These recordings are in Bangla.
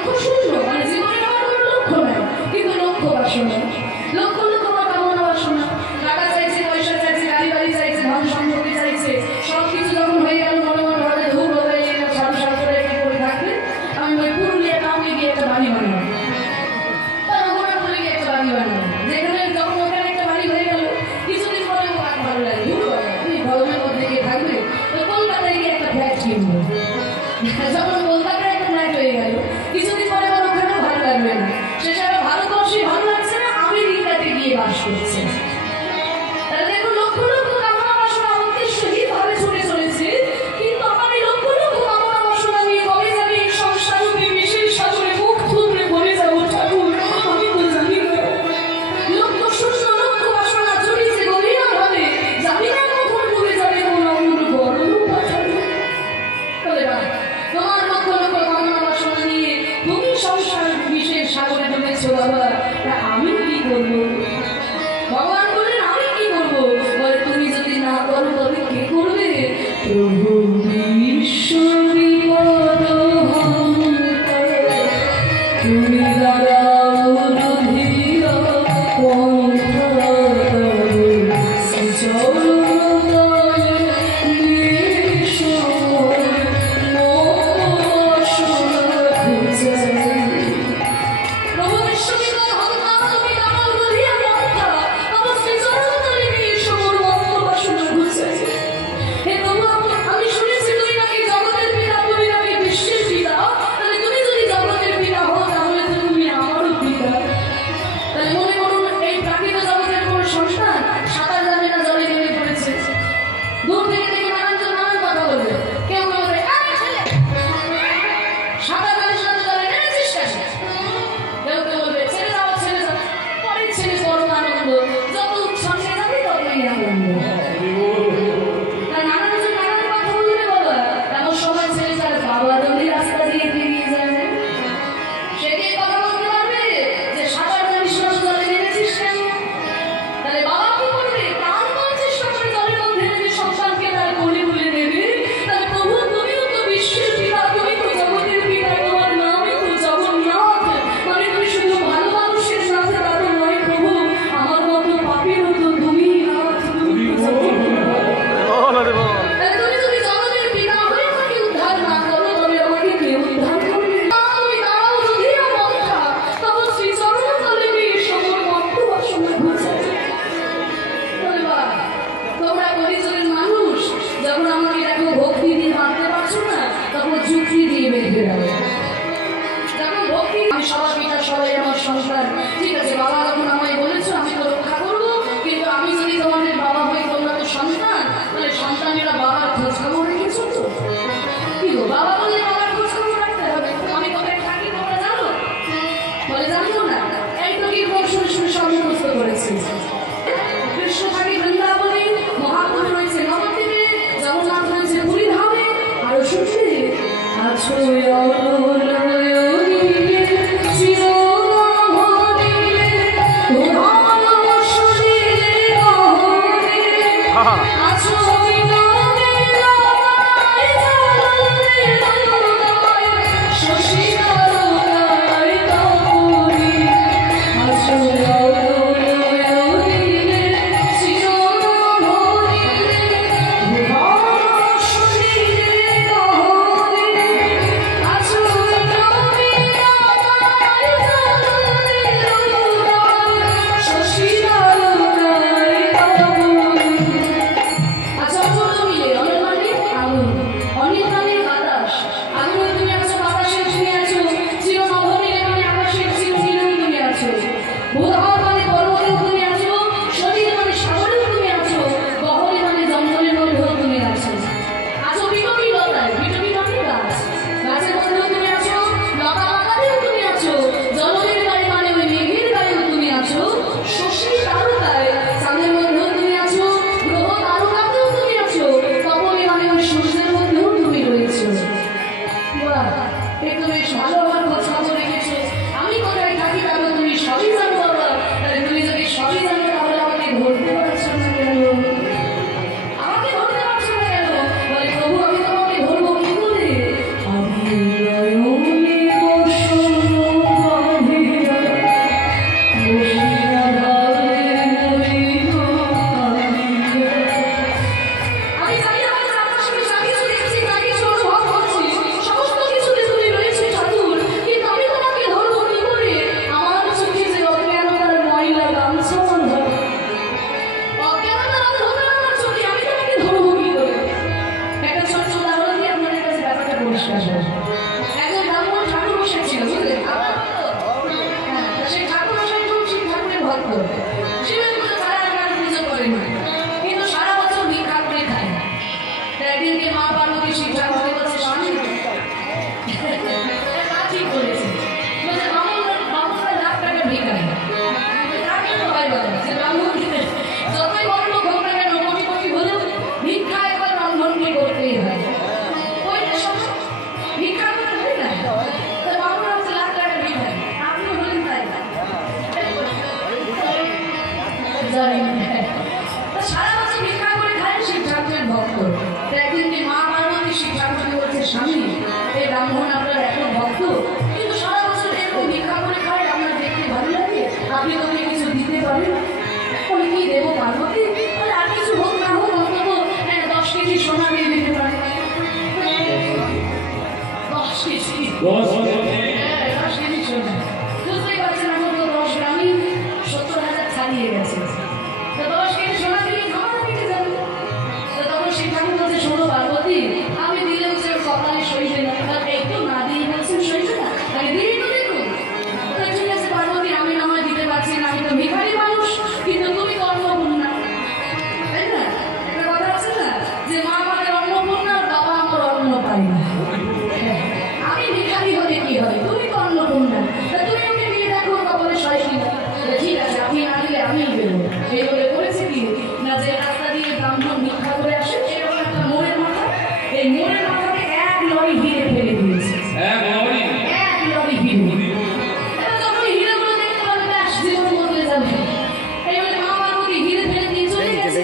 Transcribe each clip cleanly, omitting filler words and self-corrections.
লক্ষ্য শূন্য, মানে জীবনে আমার কোনো লক্ষ্য নাই, কিন্তু লক্ষ্য বাসনা, লক্ষ লক্ষ কামনা বাসনা, টাকা চাইছে, পয়সা চাইছে, গাড়ি বাড়ি চাইছে, ধন সম্পত্তি চাইছে, সবকিছু যখন হয়ে গেল মনে মনে ভাবে ধূপ হয়ে গেল, সাধু সাধু করে কি করে থাকবে, আমি ওই পুরুলিয়া টাউনে গিয়ে একটা বাড়ি বানাবো, রঘুনাথ বলে গিয়ে একটা বাড়ি বানাবো, যেখানে যখন ওখানে একটা বাড়ি হয়ে গেল কিছুদিন পরে ভালো লাগে, ধূপ গরমের মধ্যে গিয়ে থাকবে, তো কলকাতায় গিয়ে একটা ফ্ল্যাট কিনবো, যখন কলকাতায় একটা ফ্ল্যাট হয়ে গেল কিছুদিন পরে আমার ওখানেও ভালো লাগবে না, সেসব ভারতবর্ষে ভালো লাগছে না, আমেরিকাতে গিয়ে বাস করছে। তাহলে দেখো লক্ষ লক্ষ কামনা বাসনা উদ্দেশ্যহীন ভাবে ছুটে চলেছে, কিন্তু আমার এই লক্ষ লক্ষ কামনা বাসনা নিয়ে কবে যাবে এই সংসাররূপী বিশেষ সাগরে মুখ থুবড়ে পড়ে যাবো ঠাকুর, আমি তো জানি না। লক্ষ শূন্য লক্ষ বাসনা জড়িয়েছে গভীর ভাবে, জানি না কখন ডুবে যাবে কোন অমূল্য বড় পাঠাবে। তবে বা তোমার লক্ষ লক্ষ কামনা বাসনা নিয়ে তুমি সংসার বিশেষ সাগরে ডুবেছো বাবা, আমি কি করবো? ভগবান বলেন আমি কি করবো? বলে তুমি যদি না করো তবে কে করবে? প্রভু তুমি দাঁড়াও নধিয়া কৃষ্ণ থাকে বৃন্দাবনে, মহাপুর রয়েছে নবদ্বীপে, জগন্নাথ রয়েছে পুরী ধামে, আরো শুনছে আছো জানি না। সারা বছর ভিক্ষা করে খায় শিব ঠাকুরের ভক্ত। একদিন কি মা পার্বতী শিব ঠাকুরকে বলছে, স্বামী এই ব্রাহ্মণ আপনার এত ভক্ত, কিন্তু সারা বছর এরকম ভিক্ষা করে খায়, আপনার দেখতে ভালো লাগে, আপনি তোকে কিছু দিতে পারেন? বলে কি দেবো পার্বতী? বলে আর কিছু হোক না হোক অন্তত 10 কেজি সোনা দিয়ে দিতে পারে। 10 কেজি, 10 কেজি সোনা, বুঝতেই পারছেন এখন তো 10 গ্রামই 70,000 ছাড়িয়ে গেছে। তো 10 কেজি সোনা দিয়ে খাওয়া দিতে যাবে। তো তখন শিব ঠাকুর বলছে, শোনো পার্বতী, আমি দিলে হচ্ছে কপালে সইবে না, একটু না দিয়ে বলছেন সইবে না, আমি দিলেই তো দেখুন। ঠিক আছে পার্বতী, আমি না হয় দিতে পারছি না, আমি তো ভিখারি মানুষ, কিন্তু তুমি তো অন্নপূর্ণা, তাই না? একটা কথা আছে না যে মা আমাদের অন্নপূর্ণা, বাবা আমার অন্ন পাই না। আমি ভিখারি হলে কি হয়, তুমি তো অন্নপূর্ণা, তুমি ওকে দিয়ে দেখো কপালে সয় কিনা। ঠিক আছে, আপনি না দিলে আমিই দেবো। এই বলে করেছে কি না, যে রাস্তা দিয়ে ব্রাহ্মণ ভিক্ষা করে আসে, এরকম একটা মোড়ের মাথা, এই মোড়ের মাথাতে 1 লরি হিরে ফেলে দিয়েছে। 1 লরি হিরে। যখন হিরেগুলো দেখতে পাবে ব্যাস জীবন বদলে যাবে। এই বলে মা পার্বতী হিরে ফেলে দিয়ে চলে গেছে।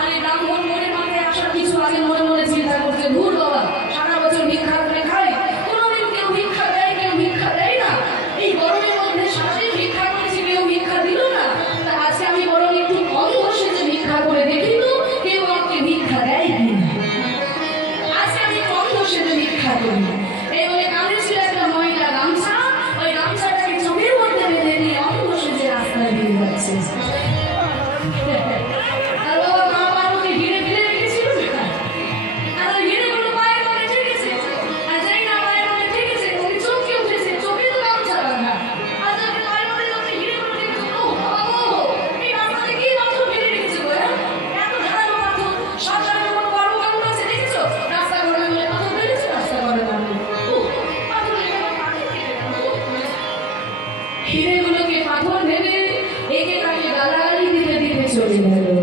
আর এই ব্রাহ্মণ মোড়ের মাথায় আসার কিছু আগে মনে মনে চিন্তা করছে, দূর বাবা, সারা বছর ভিক্ষা করে খাই, কোনোদিন কেউ ভিক্ষা দেয়, কেউ ভিক্ষা দেয় না। এই গরমের মধ্যে সারাদিন ভিক্ষা করেছি, কেউ ভিক্ষা দিল না। তা আজকে আমি বরং একটু কম বসে যে ভিক্ষা করে দেখি তো কেউ আমাকে ভিক্ষা দেয় কিনা। আজকে আমি কম বসে যে ভিক্ষা করি। এই বলে কাঁধে ছিল একটা ময়লা গামছা, ওই গামছাটাকে চোখের মধ্যে বেঁধে নিয়ে অন্য বসে যে রাস্তা দিয়ে যাচ্ছে। আর বাবা মা পার্বতী হিরে ফেলে রেখেছিল না, আর ওই হিরেগুলো পায়ের মধ্যে ঠেকেছে। আর যাই না পায়ের মধ্যে ঠেকেছে, ওই চমকে উঠেছে, চোখে তো গামছা বাঁধা। আর যখন পায়ের মধ্যে যখন হিরেগুলো ঠেকেছে, ও বাবা গো, এই রাস্তাতে কি পাথর ফেলে রেখেছে গো? এত ধারালো পাথর, সরকারের উপর কর্মকাণ্ড আছে দেখেছো? রাস্তা করবে বলে পাথর ফেলেছে, রাস্তা করে না। হিরেগুলোকে পাথর ভেবে একে তাকে গালাগালি দিতে দিতে চলে গেল।